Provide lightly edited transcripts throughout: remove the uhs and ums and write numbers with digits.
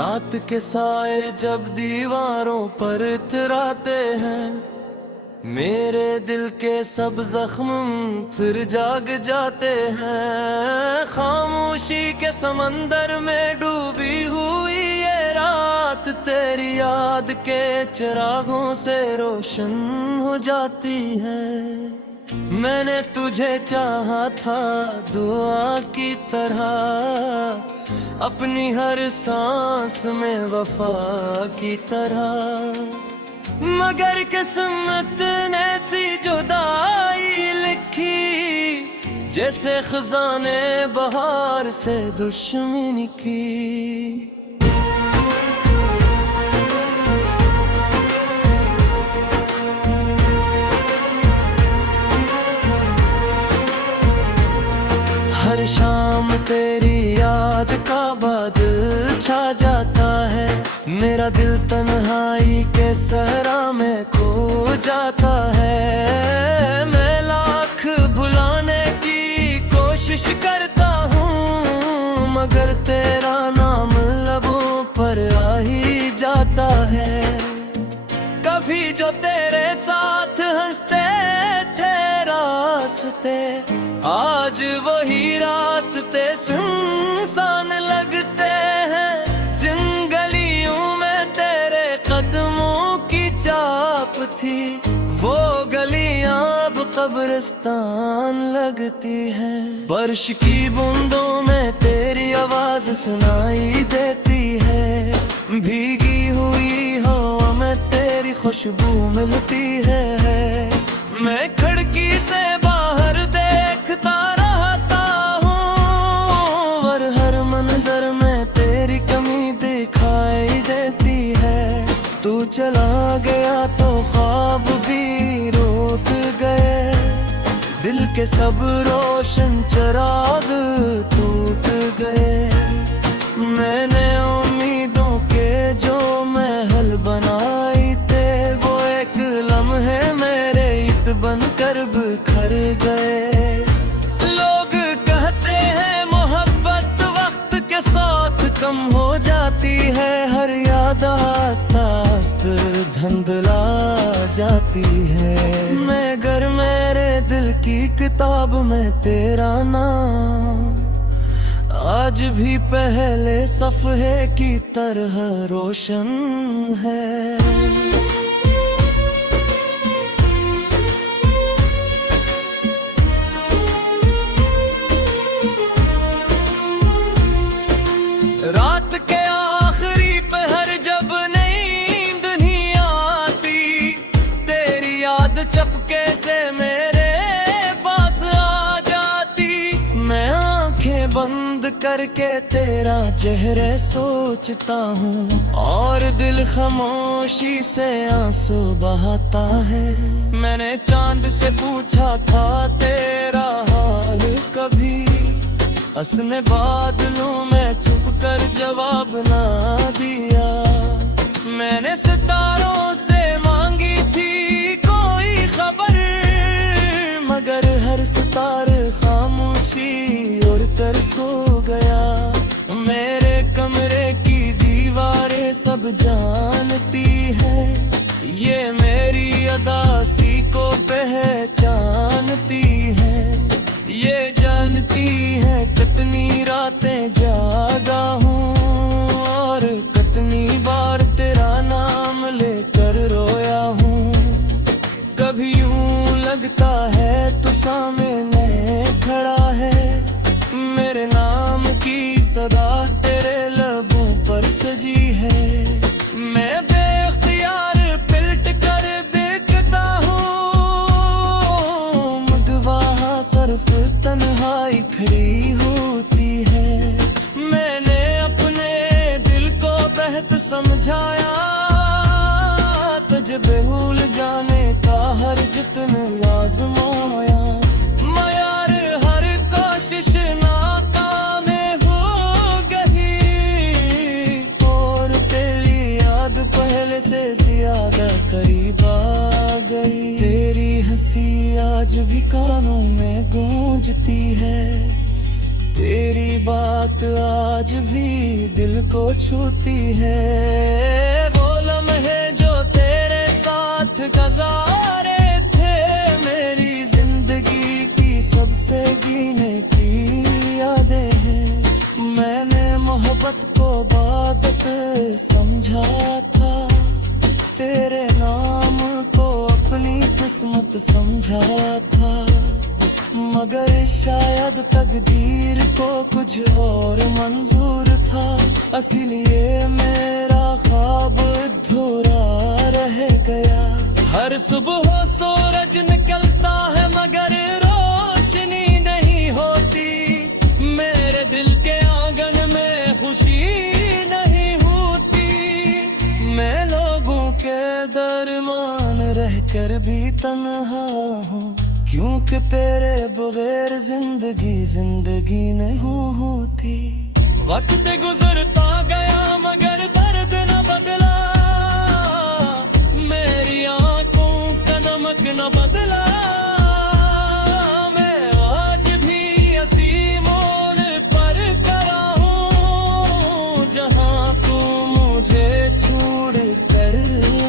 रात के साए जब दीवारों पर इतराते हैं, मेरे दिल के सब जख्म फिर जाग जाते हैं। खामोशी के समंदर में डूबी हुई ये रात तेरी याद के चिरागों से रोशन हो जाती है। मैंने तुझे चाहा था दुआ की तरह, अपनी हर सांस में वफा की तरह, मगर किस्मत ने सी जुदाई लिखी, जैसे खजाने बहार से दुश्मनी की। हर शाम तेरी याद का बादल छा जाता है, मेरा दिल तन्हाई के सहरा में खो जाता है। मैं लाख भुलाने की कोशिश करता हूँ, मगर तेरा नाम लबों पर आ ही जाता है। कभी जो तेरे साथ हंसते थे रास्ते, आज वही रास्ते सुनसान लगते हैं। जिन गलियों में तेरे कदमों की चाप थी, वो गलियां अब कब्रिस्तान लगती हैं। बारिश की बूंदों में तेरी आवाज सुनाई देती है, भीगी हुई हवा में तेरी खुशबू मिलती है। मैं खिड़की से बाहर देखता रहता हूँ, और हर मंजर में तेरी कमी दिखाई देती है। तू चला गया तो ख्वाब भी रोक गए, दिल के सब रोशन चिराग टूट गए। मैंने उम्मीदों के जो महल बनाई थे, वो एक लम्हे मेरे इत बनकर बिखर गए। लोग कहते हैं मोहब्बत वक्त के साथ कम हो जाती है, हर याद आस्ता आस्ता धुंधला जाती है। मगर मेरे दिल की किताब में तेरा नाम आज भी पहले सफ़हे की तरह रोशन है। रात के आखिरी पहर जब नींद नहीं आती, तेरी याद चपके से मेरे पास आ जाती। मैं आंखें बंद करके तेरा चेहरे सोचता हूँ, और दिल खामोशी से आंसू बहाता है। मैंने चांद से पूछा था तेरा हाल कभी, उसने बादलों में छुप कर जवाब ना दिया। मैंने सितारों से मांगी थी कोई खबर, मगर हर सितारे खामोशी उड़कर सो गया। मेरे कमरे की दीवारें सब जानती है, ये मेरी अदासी को पहचानती है। ये जानती है कितनी रातें जागा हूँ, और कितनी बार तेरा नाम लेकर रोया हूँ। कभी यूं लगता है तू सामने खड़ा है, मेरे नाम की सदा तेरे लबों पर सजी है। मैं बेख्तियार पिलट कर देखता हूँ, मगर वहाँ सिर्फ तन्हाई खड़ी होती है। मैंने अपने दिल को बेहद समझाया, तुझे भूल जाने का हर जत्न आजमाया। मगर हर कोशिश नाकाम हो गई, और तेरी याद पहले से ज्यादा करीब आ गई। तेरी हंसी आज भी कानों में गूंजती है, तेरी बात आज भी दिल को छूती है। वो लम्हे जो तेरे साथ गुजारे थे, मेरी जिंदगी की सबसे गिने की यादें हैं। मैंने मोहब्बत को इबादत समझा था, तेरे नाम को अपनी किस्मत समझा था, मगर शायद तकदीर को कुछ और मंजूर था। इसीलिए मेरा ख्वाब अधूरा रह गया। हर सुबह सूरज निकलता है मगर रोशनी नहीं होती, मेरे दिल के आंगन में खुशी नहीं होती। मैं लोगों के दरमियान रहकर भी तन्हा हूँ, क्योंकि तेरे बगैर जिंदगी नहीं होती। वक्त गुजरता गया मगर दर्द न बदला, मेरी आंखों का नमक न बदला। मैं आज भी इसी मोड़ पर खड़ा हूँ, जहाँ तू मुझे छोड़ कर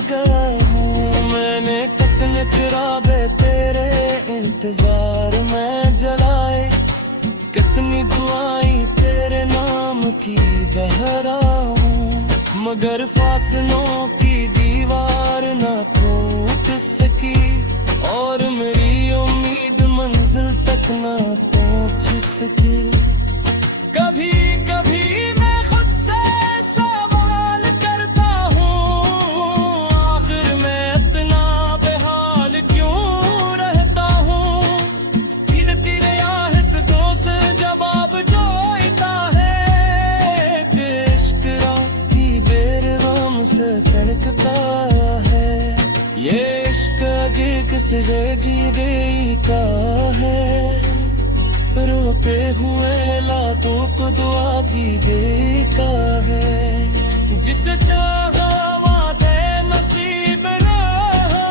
गया हूँ। मैंने कितने चिरागे तेरे इंतजार में जलाए, कितनी दुआएं तेरे नाम की दोहराऊं, मगर फासलों की दीवार न टूट सकी, और मेरी उम्मीद मंजिल तक न पहुंच सकी। कभी कभी मैं खुद से सवाल करता हूँ, आखिर मैं इतना बेहाल क्यों रहता हूँ। धीरे धीरे आहिस्ता से जवाब जो आता है, कि इश्क की बेरहम से धड़कता है। ये इश्क अजीब किसी जगह का है, रोते हुए लातों को दुआ की बेका है। जिसे चाहा वादे नसीब ना हो,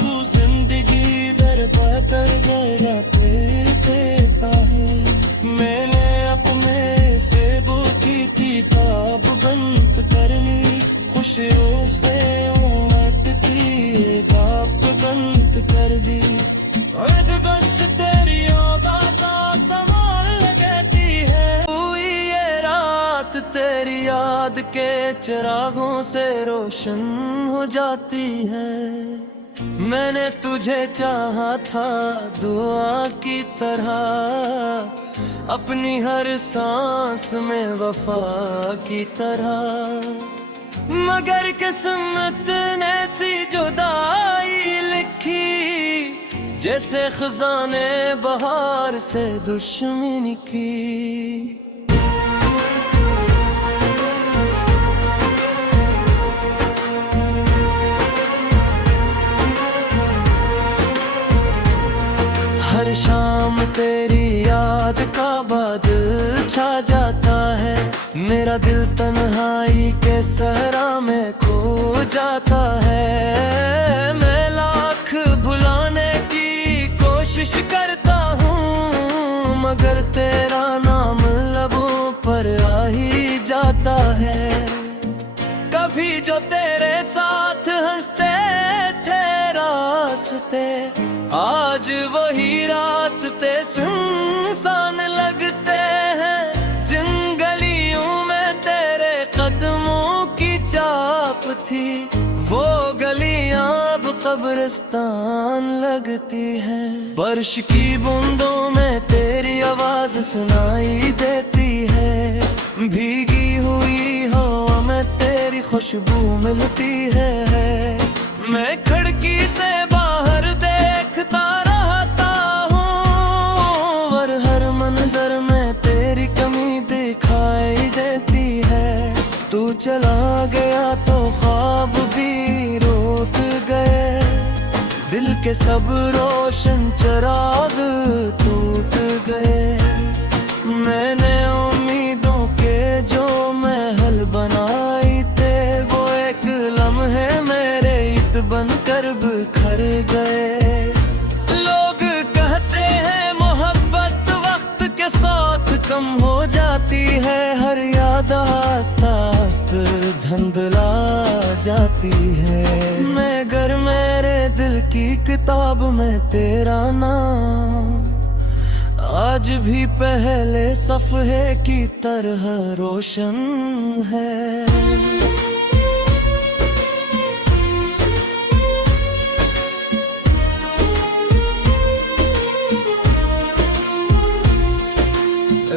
तू जिंदगी बर्बाद गया देता है। मैंने अपने ख्वाबों की किताब बंद कर ली, खुशियों से उमड़ती बाप बंद कर दी। बस तेरी तेरी याद के चिरागों से रोशन हो जाती है। मैंने तुझे चाहा था दुआ की तरह, अपनी हर सांस में वफा की तरह, मगर किस्मत ने सी जुदाई लिखी, जैसे खजाने बहार से दुश्मनी की। हर शाम तेरी याद का बादल छा जाता है, मेरा दिल तन्हाई के सहरा में खो जाता है। मैं लाख भुलाने की कोशिश करता हूँ, मगर तेरा नाम लबों पर आ ही जाता है। कभी जो तेरे साथ हंसते थे रास्ते, आज वही रास्ते सुनसान लगते हैं। जिन गलियों में तेरे कदमों की चाप थी, वो गलियां अब कब्रिस्तान लगती हैं। बारिश की बूंदों में तेरी आवाज सुनाई देती है, भीगी हुई हवा में तेरी खुशबू मिलती है। मैं खिड़की से बाहर देखता रहता हूँ, और हर मंजर में तेरी कमी दिखाई देती है। तू चला गया तो ख्वाब भी रोक गए, दिल के सब रोशन चिराग टूट गए। मैंने उम्मीदों के जो महल बनाए थे, वो एक लम्हे मेरे ईद बनकर बिखर गए। लोग कहते हैं मोहब्बत वक्त के धुंधला जाती है। मगर मेरे दिल की किताब में तेरा नाम आज भी पहले सफ़हे की तरह रोशन है।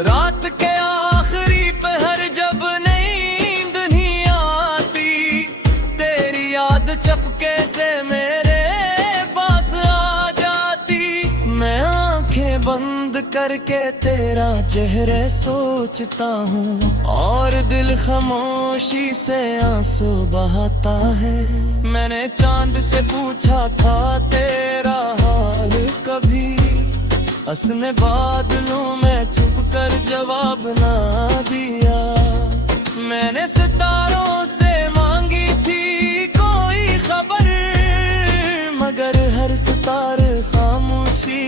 रात के आखिरी पहर जब नींद नहीं आती, तेरी याद चपके से मेरे पास आ जाती। मैं आंखें बंद करके तेरा चेहरा सोचता हूँ और दिल खामोशी से आंसू बहाता है। मैंने चांद से पूछा था तेरा हाल कभी, उसने बादलों में छुप कर जवाब ना दिया। मैंने सितारों से मांगी थी कोई खबर, मगर हर सितारे खामोशी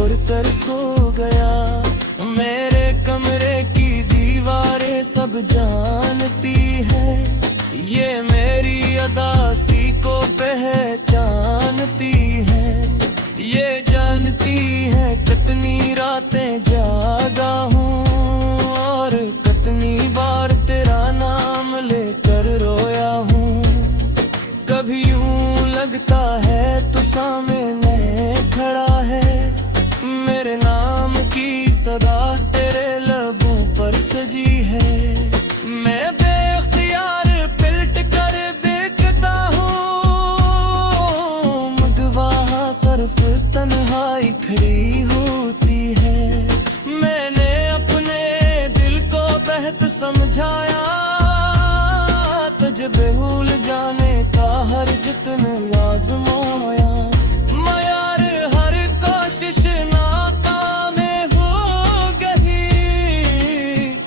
उड़कर सो गया। मेरे कमरे की दीवारें सब जानती है, ये मेरी अदासी को पहचानती है। ये जानती है कितनी रातें जागा हूँ और कितनी बार तेरा नाम लेकर रोया हूँ। कभी यूं लगता है तू सामने खड़ा है, मेरे नाम की सदा तेरे लबों पर सजी है। मैं बेख्तियार पिलट कर देखता हूँ, मगर वहाँ सिर्फ तन्हाई खड़ी होती है। मैंने अपने दिल को बेहद समझाया, तुझे भूल जाने का हर जत्न आजमाया। मगर हर कोशिश नाकाम हो गई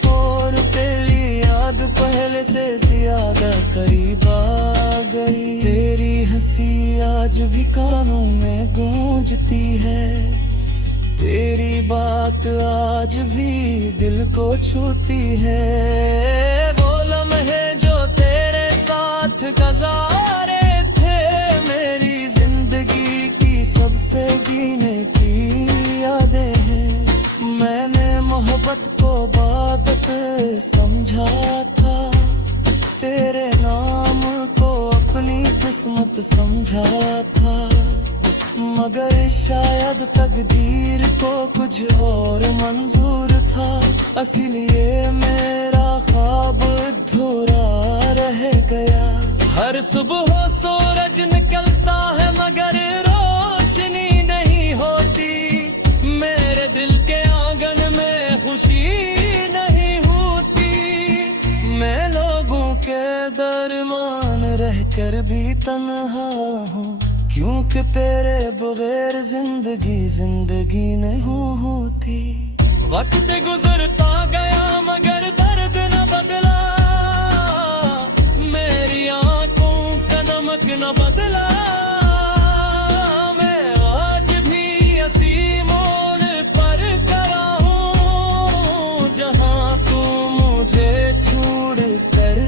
और तेरी याद पहले से ज्यादा करीब आ गई। तेरी हंसी आज भी कानों में गूंजती है, तेरी बात आज भी दिल को छूती है। वो लम्हे जो तेरे साथ गुजारे थे, मेरी जिंदगी की सबसे जीने की यादें हैं। मैंने मोहब्बत को इबादत समझा था, तेरे नाम को अपनी किस्मत समझा था। मगर शायद तकदीर को कुछ और मंजूर था, इसीलिए मेरा ख्वाब अधूरा रह गया। हर सुबह सूरज निकलता है मगर रोशनी नहीं होती, मेरे दिल के आंगन में खुशी नहीं होती। मैं लोगों के दरमियान रहकर भी तन्हा हूँ, क्योंकि तेरे बगैर जिंदगी नहीं होती। वक्त गुजरता गया मगर दर्द न बदला, मेरी आंखों का नमक न बदला। मैं आज भी हंसी मोड़ पर खड़ा हूँ, जहाँ तू मुझे छोड़ कर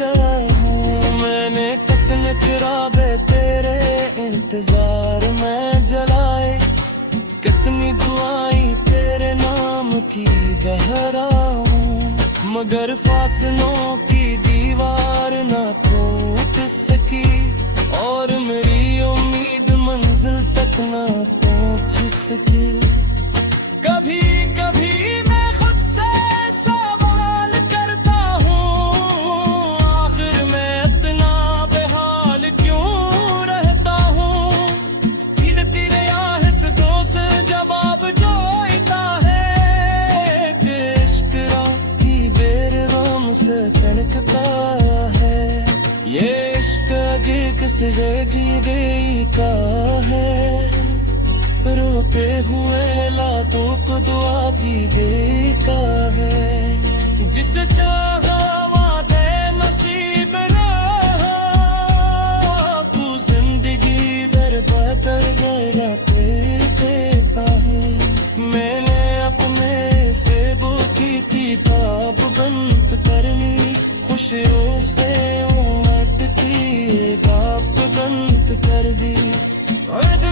गया हूँ। मैंने कितने चिरागे तेरे इंतजार में जलाए, कितनी दुआएं तेरे नाम की गहराऊं, मगर फासलों की दीवार ना टूट सकी और मेरी उम्मीद मंजिल तक ना पहुंच सकी। कभी कभी मैं खुद से सवाल करता हूँ, आखिर मैं इतना बेहाल क्यों रहता हूँ। धीरे धीरे आहिस्तों से जवाब जो आता है कि इश्क राही बेरहम से तड़कता है। ये इश्क अजीब किसी जगह देता है, रोते हुए लातों को दुआ भी देता है। जिसे चाहा वादे नसीब रहा, तू जिंदगी बर्बाद गया देता है। मैंने अपने फेबों की किताब बंद करनी, खुशियों से कर दी।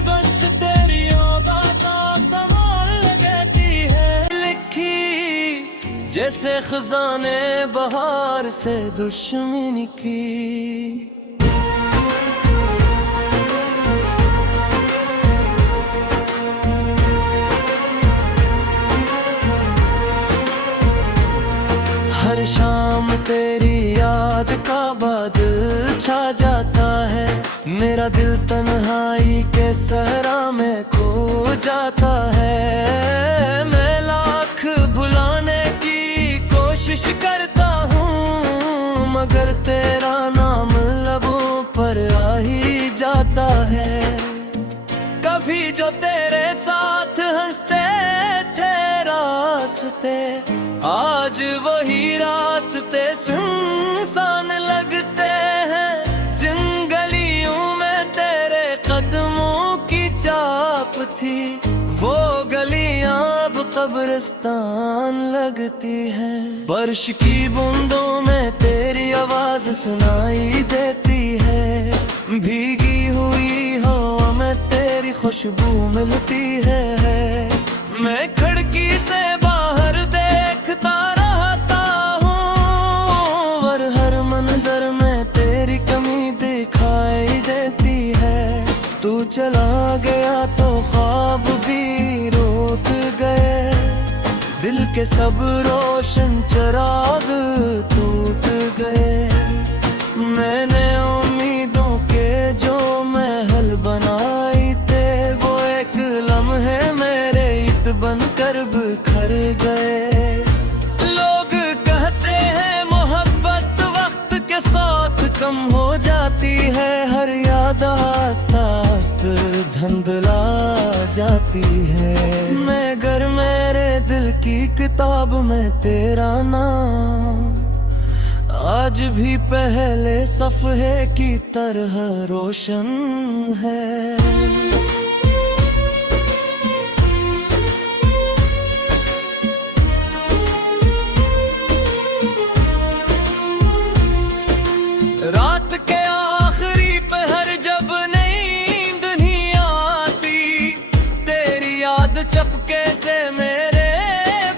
बस तेरी बात संभाल लगती है, लिखी जैसे खजाने बहार से दुश्मनी की। हर शाम तेरी याद का बादल छा जाता है, मेरा दिल तन्हाई के सहरा में खो जाता है। मैं लाख भुलाने की कोशिश करता हूँ, मगर तेरा नाम लबों पर आ ही जाता है। कभी जो तेरे साथ हंसते थे रास्ते, आज वही रास्ते सुनसान लगते हैं। जिन गलियों में तेरे कदमों की चाप थी, वो गलियां अब कब्रिस्तान लगती हैं। बारिश की बूंदों में तेरी आवाज सुनाई देती है, भीगी हुई हवा में तेरी खुशबू मिलती है। मैं खिड़की से बाहर देखता रहता हूँ, और हर मंजर में तेरी कमी दिखाई देती है। तू चला गया तो ख्वाब भी रुक गए, दिल के सब रोशन चिराग टूट गए। मैंने उम्मीदों के जो महल बनाए थे, वो एक लम्हे मेरे ईंट बनकर बिखर गए। लोग कहते हैं मोहब्बत वक्त के साथ कम हो जाती है, हर याद आस्ता आस्ता धुंधला जाती है। मगर मेरे दिल की किताब में तेरा नाम आज भी पहले सफ़हे की तरह रोशन है। रात के आखिरी पहर जब नींद नहीं आती, तेरी याद चपके से मेरे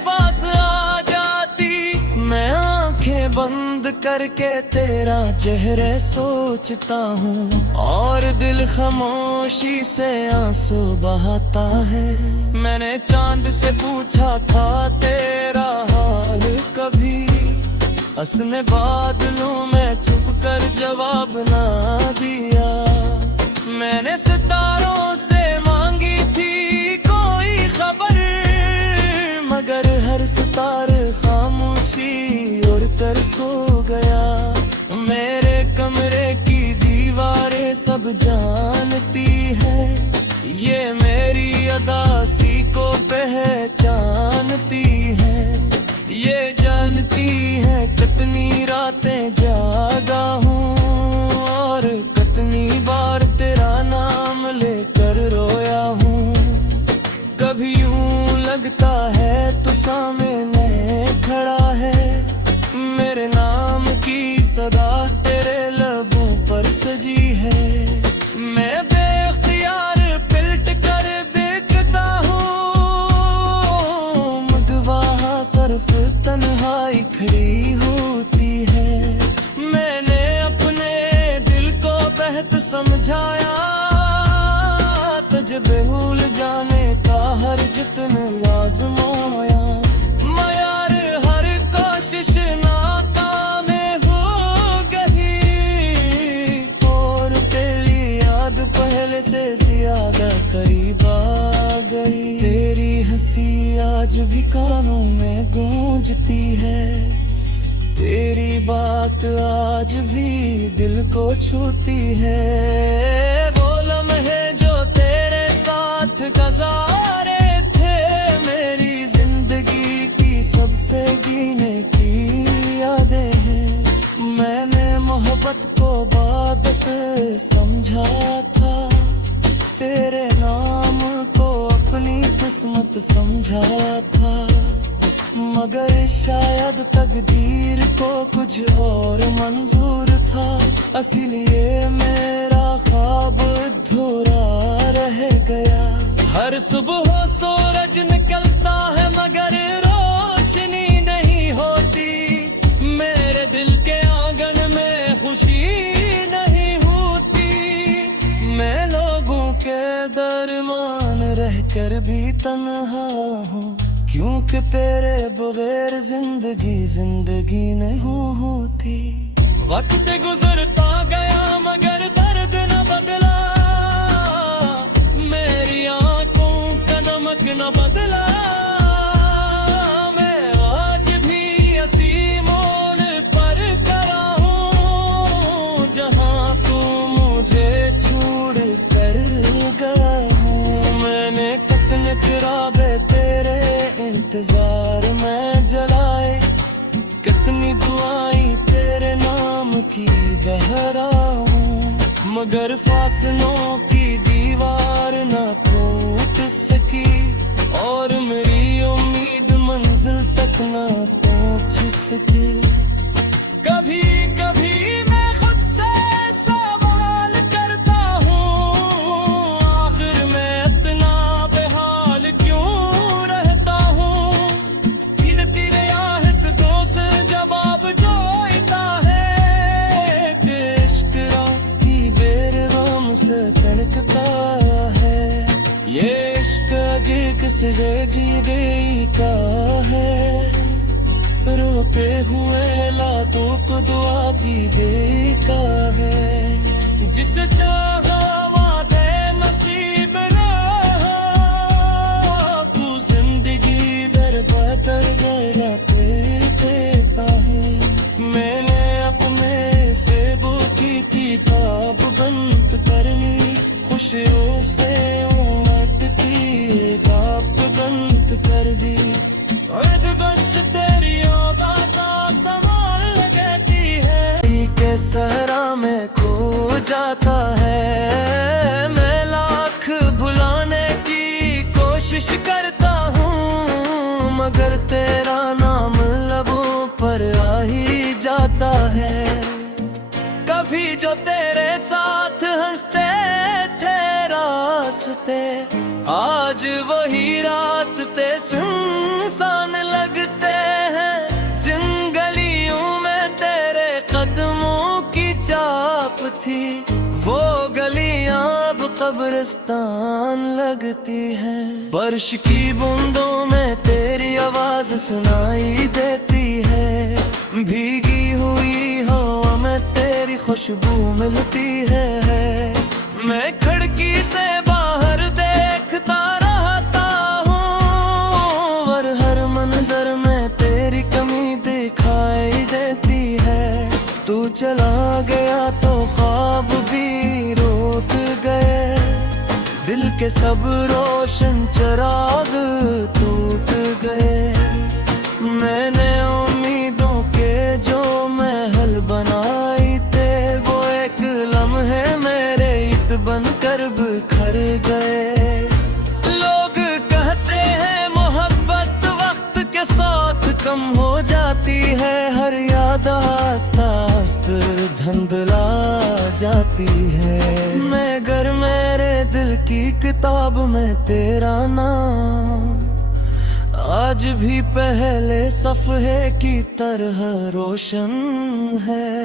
पास आ जाती। मैं आंखें बंद करके तेरा चेहरे सोचता हूँ, और दिल खामोशी से आंसू बहाता है। मैंने चांद से पूछा था तेरा हाल कभी, उसने बादलों में छुप कर जवाब ना दिया। मैंने सितारों से मांगी थी कोई खबर, मगर हर सितारे खामोशी उड़कर सो गया। मेरे कमरे की दीवारें सब जानती है, ये मेरी अदासी को पहचानती है। ये जानती है कितनी रातें जागा हूँ, और कितनी बार तेरा नाम लेकर रोया हूँ। कभी यूं लगता है तू सामने खड़ा है, मेरे नाम की सदा तेरे लबों पर सजी है। मैं बेख्तियार पिलट कर देखता हूँ, मगवाहा सिर्फ तन्हाई खड़ी होती है। मैंने अपने दिल को बेहद समझाया, तुझे भूल जाने का हर जतन आजमाया। मगर हर कोशिश नाकाम हो गई, और तेरी याद पहले से ज्यादा करीब आ गई। तेरी हंसी आज भी कानों में गूंजती है, तेरी बात आज भी दिल को छूती है। वो लम्हे जो तेरे साथ गुजारे थे, मेरी जिंदगी की सबसे गिने की यादें हैं। मैंने मोहब्बत को इबादत समझा था, तेरे नाम को अपनी किस्मत समझा था। मगर शायद तकदीर को कुछ और मंजूर था, इसीलिए मेरा ख्वाब हर सुबह सूरज निकलता है मगर रोशनी नहीं होती, मेरे दिल के आंगन में खुशी नहीं होती। मैं लोगों के दरमियान रहकर भी तन्हा हूँ, क्योंकि तेरे बगैर जिंदगी नहीं होती। वक्त गुजरता गया मगर दर्द न बदला, मेरी आंखों का नमक न बदला। मैं आज भी इसी मोड़ पर खड़ा हूँ, जहाँ तू मुझे छोड़ कर गया हूँ। मैंने कितने चिरागे तेरे इंतजार में जलाए, कितनी दुआएं तेरे नाम की गहराऊं, मगर फासलों की दीवार ना टूट सकी, और मेरी उम्मीद मंजिल तक ना पहुंच सकी। कभी कभी मैं खुद से सवाल करता हूँ, आखिर मैं इतना बेहाल क्यों रहता हूँ। गिनती रहा हिस्सों से जवाब जो आता है, कि इश्क की बेरहम से तड़कता है। ये इश्क अजीब किसी जगह देता है, रोते हुए लातों को दुआ की देता है। जिसे चाहा वादे नसीब रहा, तू जिंदगी दर बदर गया देता है। मैंने अपने फेबों की किताब बंद करनी, खुशियों से उमड़ती बाप बंद कर दी। बस तेरी बातें सवाल लगती है, के सहरा में खो जाता है। मैं लाख भुलाने की कोशिश करता हूँ, मगर तेरा नाम लबों पर आ ही जाता है। कभी जो तेरे साथ हंसते थे रास्ते, आज वही रास्ते सुनसान लगते हैं। जिन गलियों में तेरे कदमों की चाप थी, वो गलियां अब कब्रिस्तान लगती हैं। बारिश की बूंदों में तेरी आवाज सुनाई देती है, भीगी हुई हवा में तेरी खुशबू मिलती है। मैं खिड़की से बाहर देखता रहता हूँ, और हर मंजर में तेरी कमी दिखाई देती है। तू चला गया तो ख्वाब भी रोक गए, दिल के सब रोशन चिराग टूट गए। मैंने उम्मीदों के जो महल बनाए थे, वो एक लम्हे मेरे ईद बनकर बिखर गए। लोग कहते हैं मोहब्बत वक्त के साथ कम हो जाती है, हर याद आस्ता आस्ता धुंधला जाती है। मगर मेरे दिल की किताब में तेरा नाम आज भी पहले सफ़हे की तरह रोशन है।